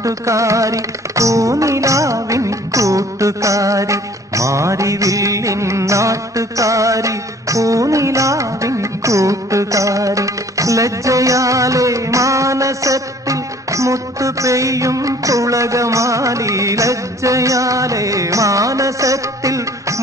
നാട്ടുകാരി പൂനിലാവിൻ കൂട്ടുകാരി മാരിവില്ലിൻ നാട്ടുകാരി പൂനിലാവിൻ കൂട്ടുകാരി ലജ്ജയാലെ മാനസത്തിൽ മുത്തു പെയ്യും പുളകമാലി ലജ്ജയാലെ മാനസത്തിൽ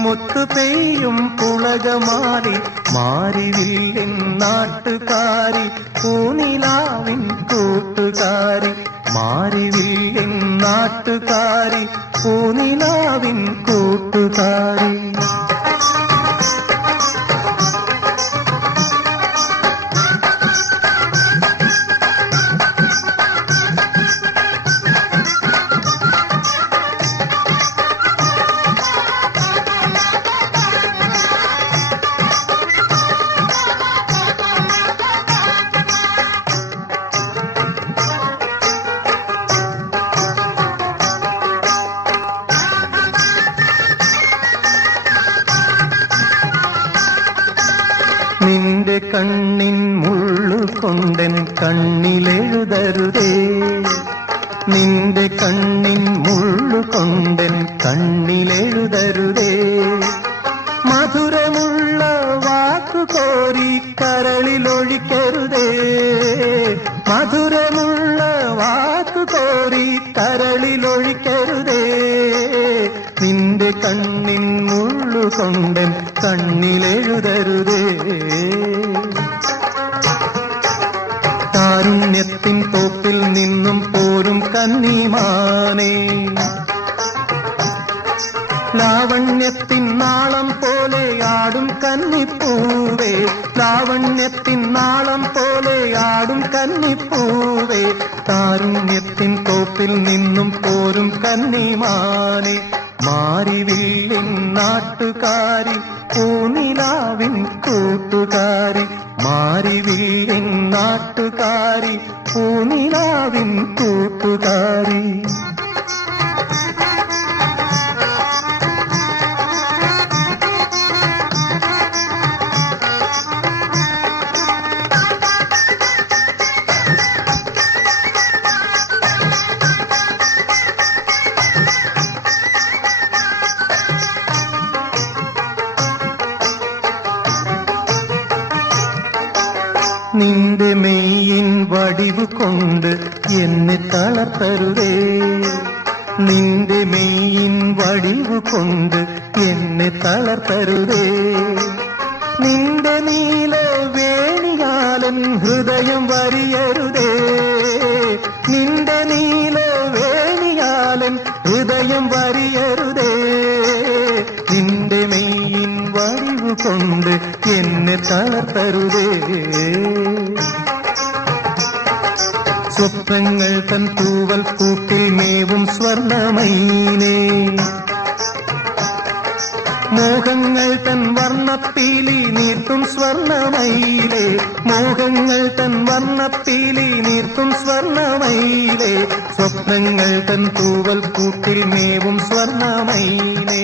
മുത്തു പെയ്യും പുളകമാലി മാരിവില്ലിൻ നാട്ടുകാരി പൂനിലാവിൻ കൂട്ടുകാരി മാരിവില്ലിൻ നാട്ടുകാരി പൂനിലാവിൻ കൂട്ടുകാരി നിന്റെ കണ്ണിൻ മുള്ളുകൊണ്ടൻ കണ്ണിലെഴുതരുതേ നിന്റെ കണ്ണിൻ മുള്ളുകൊണ്ടൻ കണ്ണിലെഴുതരുതേ മധുരമുള്ള വാക്കുകോരി കരളിലൊഴിക്കരുതേ മധുരമുള്ള വാക്കുകോരി കരളിലൊഴിക്കരുതേ നിന്റെ കണ്ണിൻ മുള്ളുകൊണ്ടൻ കണ്ണിലെഴുതരുതേ കാരുണ്യത്തിൻ തോപ്പിൽ നിന്നും പോരും കന്നിമാനേ ലാവണ്യത്തിൻ നാളം പോലെ ആടും കന്നിപ്പൂവേ ലാവണ്യത്തിൻ നാളം പോലെ ആടും കന്നിപ്പൂവേ കാരുണ്യത്തിൻ തോപ്പിൽ നിന്നും പോരും കന്നിമാനേ മാരിവില്ലിൻ നാട്ടുകാരി പൂനിലാവിൻ കൂട്ടുകാരി മാരിവില്ലിൻ നാട്ടുകാരി പൂനിലാവിൻ കൂട്ടുകാരി നിന്റെ മെയ്യിൻ വടിവ് കൊണ്ട് എന്നെ തളർത്തരുതേ നിന്റെ മെയ്യിൻ വടിവ് കൊണ്ട് എന്നെ തളർത്തരുതേ നിന്റെ നീല വേണിയാലൻ ഹൃദയം വരിയരുതേ നിന്റെ നീല വേണിയാലൻ ഹൃദയം വരിയരുതേ നിന്റെ മെയ്യിൻ വടിവ് കൊണ്ട് എന്നെ തളർത്തരുതേ സ്വപ്നങ്ങൾ തൻ തൂവൽ കൂട്ടിൽ മേവും സ്വർണമൈനേ മോഹങ്ങൾ തൻ വർണ്ണപ്പീലി നീർത്തും സ്വർണമയിലേ മോഹങ്ങൾ തൻ വർണ്ണപ്പീലി നീർത്തും സ്വർണമയിലേ സ്വപ്നങ്ങൾ തൻ തൂവൽ കൂട്ടിൽ മേവും സ്വർണമയിലേ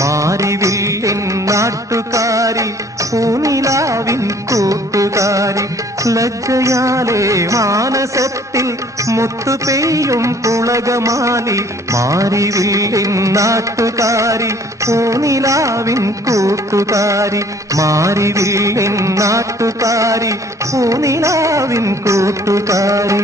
മാരിവില്ലിൻ നാട്ടുകാരി പൂനിലാവിൻ കൂട്ടുകാരി ലജ്ജയാലെ മാനസത്തിൽ മുത്തു പെയ്യും പുളകമാലി മാരിവില്ലിൻ നാട്ടുകാരി പൂനിലാവിൻ കൂട്ടുകാരി മാരിവില്ലിൻ നാട്ടുകാരി പൂനിലാവിൻ കൂട്ടുകാരി